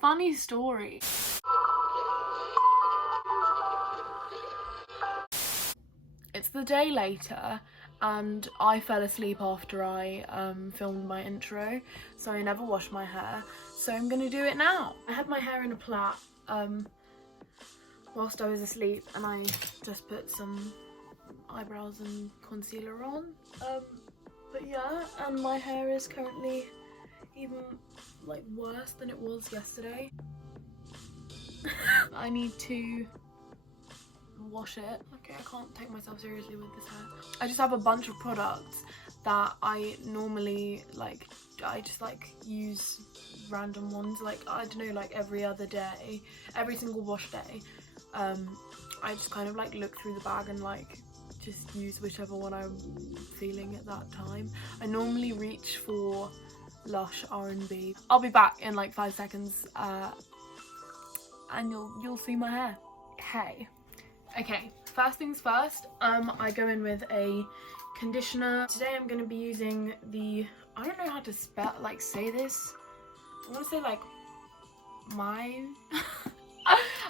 Funny story. It's the day later and I fell asleep after I filmed my intro, so I never washed my hair, so I'm gonna do it now. I had my hair in a plait whilst I was asleep, and I just put some eyebrows and concealer on, but yeah, and my hair is currently even like worse than it was yesterday. I need to wash it. Okay, I can't take myself seriously with this hair. I just have a bunch of products that I normally like, I just like use random ones, like I don't know, like every other day, every single wash day. I just kind of like look through the bag and like just use whichever one I'm feeling at that time. I normally reach for Lush R&B. I'll be back in like 5 seconds and you'll see my hair. Hey. Okay, first things first, I go in with a conditioner. Today I'm going to be using the, I don't know how to say this. I want to say like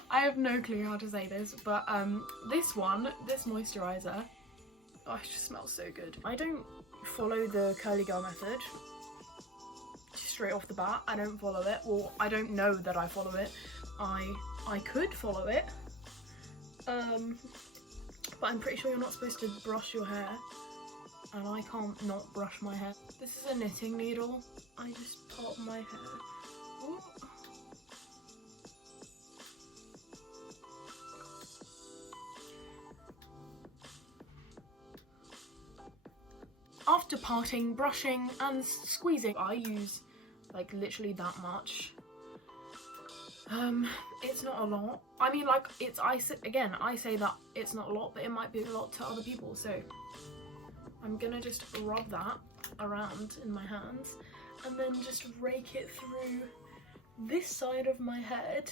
I have no clue how to say this, but this moisturiser, oh, it just smells so good. I don't follow the curly girl method. Straight off the bat, I don't follow it. Well, I don't know that I follow it. I could follow it. But I'm pretty sure you're not supposed to brush your hair, and I can't not brush my hair. This is a knitting needle. I just part my hair. Ooh. After parting, brushing and squeezing, I use like literally that much. It's not a lot. I mean, like, I say that it's not a lot, but it might be a lot to other people, so I'm gonna just rub that around in my hands and then just rake it through this side of my head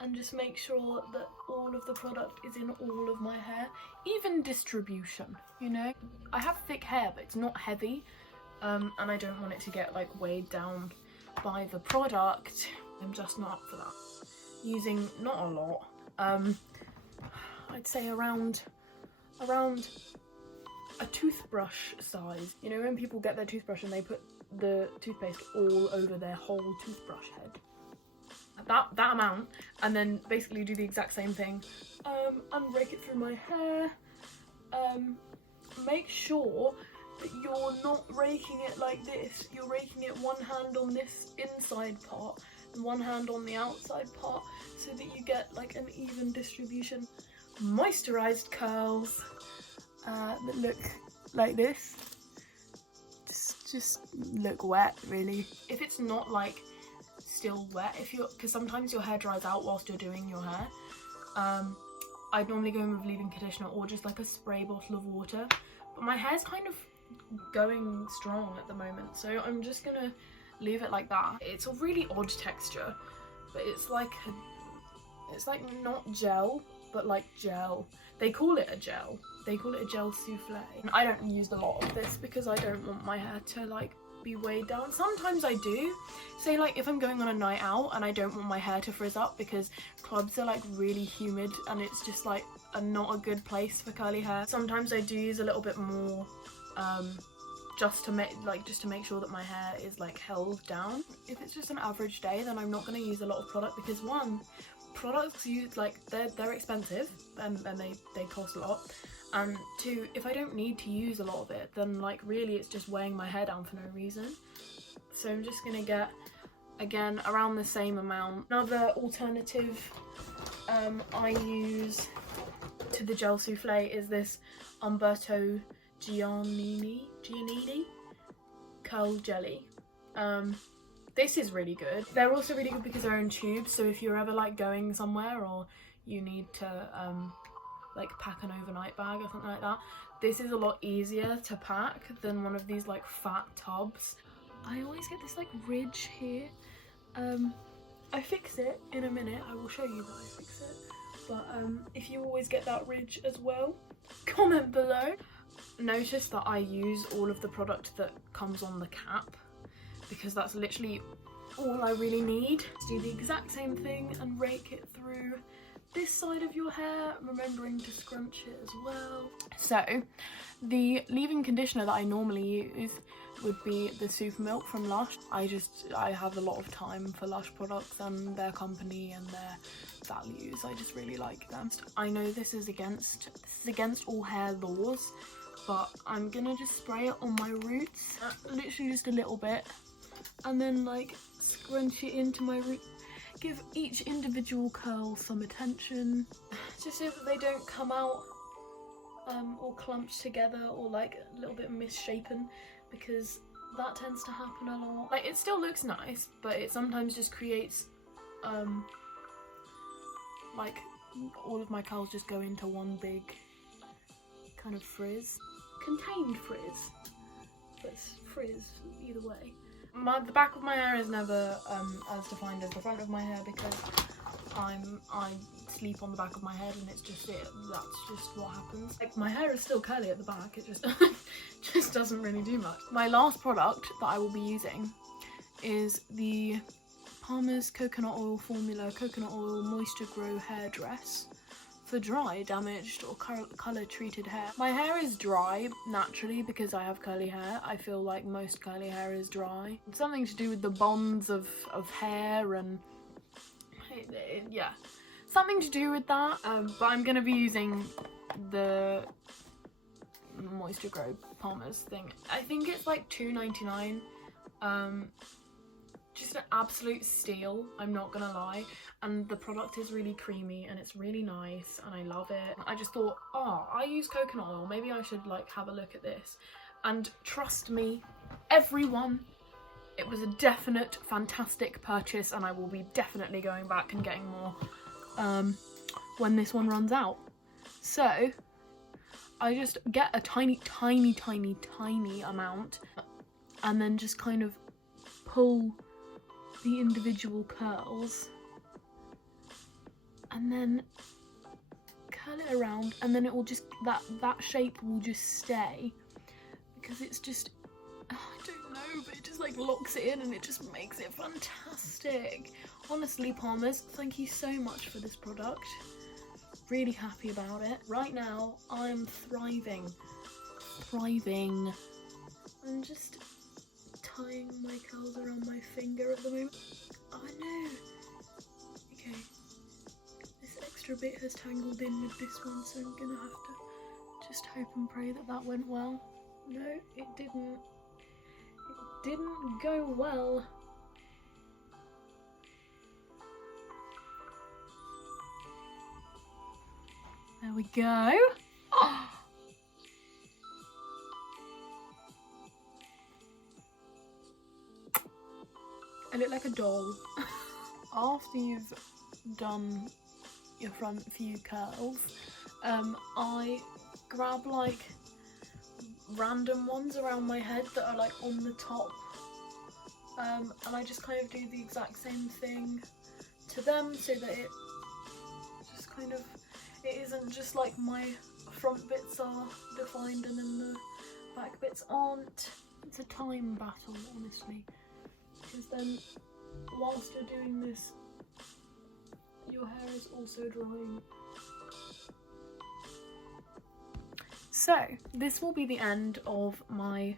and just make sure that all of the product is in all of my hair, even distribution, you know? I have thick hair, but it's not heavy, and I don't want it to get like weighed down by the product. I'm just not up for that. Using not a lot, I'd say around a toothbrush size. You know, when people get their toothbrush and they put the toothpaste all over their whole toothbrush head. That amount, and then basically do the exact same thing. And rake it through my hair. Make sure that you're not raking it like this. You're raking it one hand on this inside part and one hand on the outside part, so that you get like an even distribution. Moisturized curls that look like this. Just look wet, really. If it's not like still wet, because sometimes your hair dries out whilst you're doing your hair, I'd normally go in with leave-in conditioner or just like a spray bottle of water, but my hair's kind of going strong at the moment, so I'm just gonna leave it like that. It's a really odd texture, but it's like not gel, but like gel. They call it a gel. They call it a gel souffle. I don't use a lot of this because I don't want my hair to like be weighed down. Sometimes I do. Say like if I'm going on a night out and I don't want my hair to frizz up because clubs are like really humid and it's just like not a good place for curly hair. Sometimes I do use a little bit more just to make sure that my hair is like held down. If it's just an average day, then I'm not going to use a lot of product, because one, products use like they're expensive and they cost a lot, and two, if I don't need to use a lot of it, then like really it's just weighing my hair down for no reason. So I'm just gonna get, again, around the same amount. Another alternative I use to the gel souffle is this Umberto Giannini curl jelly. This is really good. They're also really good because they're in tubes, so if you're ever like going somewhere or you need to like pack an overnight bag or something like that, this is a lot easier to pack than one of these like fat tubs. I always get this like ridge here. I fix it in a minute. I will show you that I fix it. But if you always get that ridge as well, comment below. Notice that I use all of the product that comes on the cap, because that's literally all I really need. Do the exact same thing and rake it through this side of your hair, remembering to scrunch it as well. So the leave-in conditioner that I normally use would be the Souffle Milk from Lush. I have a lot of time for Lush products and their company and their values. I just really like them. I know this is against all hair laws, but I'm gonna just spray it on my roots, literally just a little bit, and then like scrunch it into my roots. Give each individual curl some attention, just so that they don't come out all clumped together or like a little bit misshapen, because that tends to happen a lot. Like, it still looks nice, but it sometimes just creates like all of my curls just go into one big kind of frizz. Contained frizz, but it's frizz either way. The back of my hair is never as defined as the front of my hair, because I sleep on the back of my head and it's just it. That's just what happens. Like, my hair is still curly at the back, it just just doesn't really do much. My last product that I will be using is the Palmer's Coconut Oil Formula Coconut Oil Moisture Grow Hair Dress for dry, damaged or colour treated hair. My hair is dry naturally because I have curly hair. I feel like most curly hair is dry. It's something to do with the bonds of hair and yeah, something to do with that. But I'm gonna be using the Moisture Grow Palmer's thing. I think it's like $2.99. Just an absolute steal, I'm not gonna lie, and the product is really creamy and it's really nice and I love it. I just thought, oh, I use coconut oil, maybe I should like have a look at this. And trust me, everyone, it was a definite fantastic purchase, and I will be definitely going back and getting more when this one runs out. So I just get a tiny amount and then just kind of pull the individual curls and then curl it around, and then it will just, that shape will just stay, because it's just, I don't know, but it just like locks it in and it just makes it fantastic. Honestly, Palmer's, thank you so much for this product. Really happy about it. Right now I'm thriving. I'm just tying my curls around my finger at the moment. Oh no! Okay, this extra bit has tangled in with this one, so I'm gonna have to just hope and pray that that went well. No, it didn't. It didn't go well. There we go. Oh. I look like a doll. After you've done your front few curls, I grab like random ones around my head that are like on the top, and I just kind of do the exact same thing to them, so that it just kind of, it isn't just like my front bits are defined and then the back bits aren't. It's a time battle, honestly. Because then, whilst you're doing this, your hair is also drying. So, this will be the end of my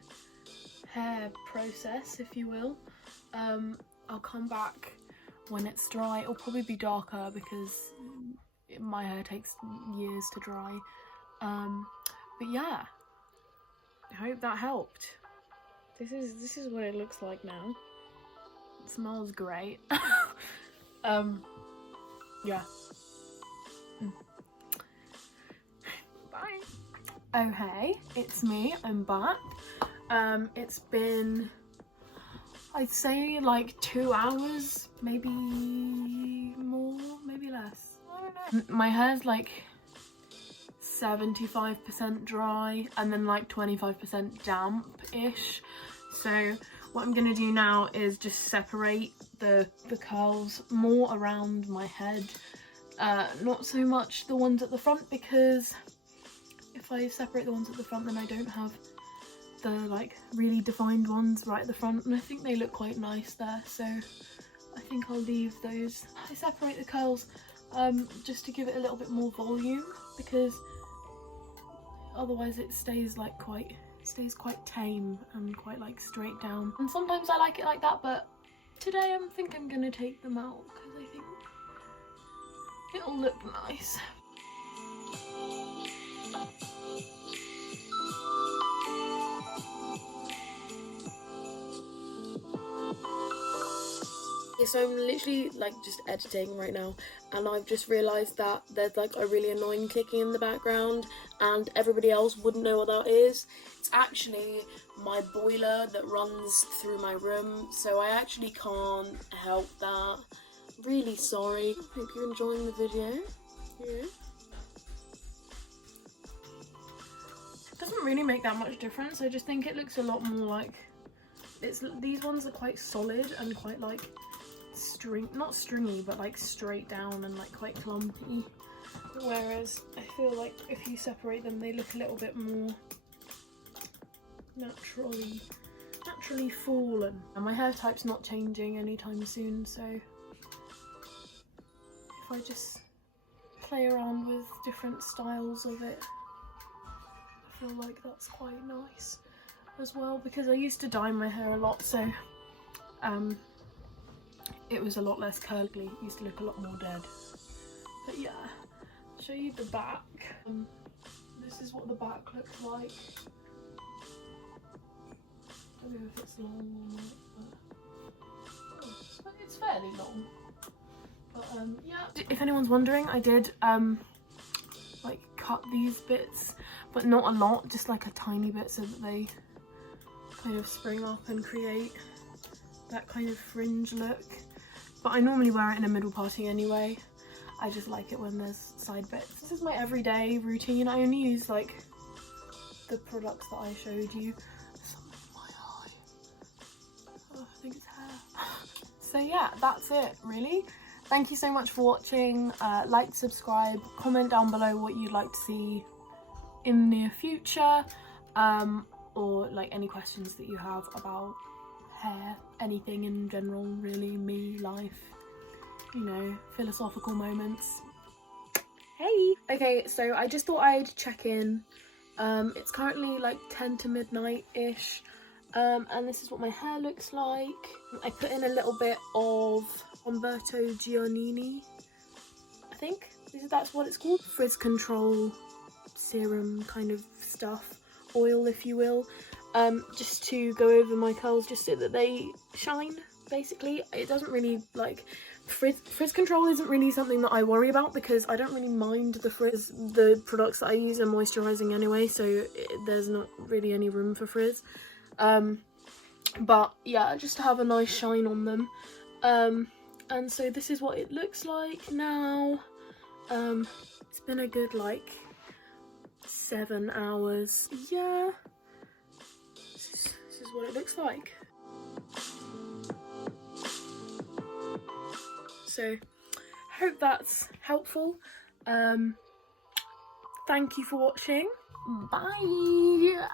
hair process, if you will. I'll come back when it's dry. It'll probably be darker because my hair takes years to dry. But yeah, I hope that helped. This is what it looks like now. It smells great. Yeah. Bye. Oh hey, it's me, I'm back. It's been, I'd say like 2 hours, maybe more, maybe less. I don't know. My hair's like 75% dry and then like 25% damp-ish. So what I'm gonna do now is just separate the curls more around my head. Not so much the ones at the front, because if I separate the ones at the front then I don't have the like really defined ones right at the front, and I think they look quite nice there, so I think I'll leave those. I separate the curls just to give it a little bit more volume, because otherwise it stays like quite tame and quite like straight down. And sometimes I like it like that, but today I think I'm gonna take them out because I think it'll look nice. Yeah, so I'm literally like just editing right now, and I've just realised that there's like a really annoying ticking in the background and everybody else wouldn't know what that is. It's actually my boiler that runs through my room, so I actually can't help that. Really sorry. Hope you're enjoying the video. Yeah. It doesn't really make that much difference. I just think it looks a lot more like these ones are quite solid and quite like not stringy, but like straight down and like quite clumpy, whereas I feel like if you separate them they look a little bit more naturally fallen. And my hair type's not changing anytime soon, so if I just play around with different styles of it, I feel like that's quite nice as well, because I used to dye my hair a lot, so it was a lot less curly. It used to look a lot more dead. But yeah, I'll show you the back. This is what the back looks like. I don't know if it's long or not, but it's fairly long. But yeah. If anyone's wondering, I did like cut these bits, but not a lot, just like a tiny bit, so that they kind of spring up and create that kind of fringe look. But I normally wear it in a middle parting anyway. I just like it when there's side bits. This is my everyday routine. I only use like the products that I showed you. Something in my eye. Oh, I think it's hair. So yeah, that's it really. Thank you so much for watching. Like, subscribe, comment down below what you'd like to see in the near future, or like any questions that you have about hair, anything in general really, me, life, you know, philosophical moments. Hey! Okay, so I just thought I'd check in. It's currently like 10 to midnight-ish, and this is what my hair looks like. I put in a little bit of Umberto Giannini, I think that's what it's called. Frizz control serum kind of stuff, oil if you will. Just to go over my curls, just so that they shine, basically. It doesn't really, like, frizz control isn't really something that I worry about, because I don't really mind the frizz. The products that I use are moisturising anyway, so there's not really any room for frizz. But yeah, just to have a nice shine on them. And so this is what it looks like now. It's been a good, like, 7 hours. Yeah. This is what it looks like. So, hope that's helpful. Thank you for watching. Bye!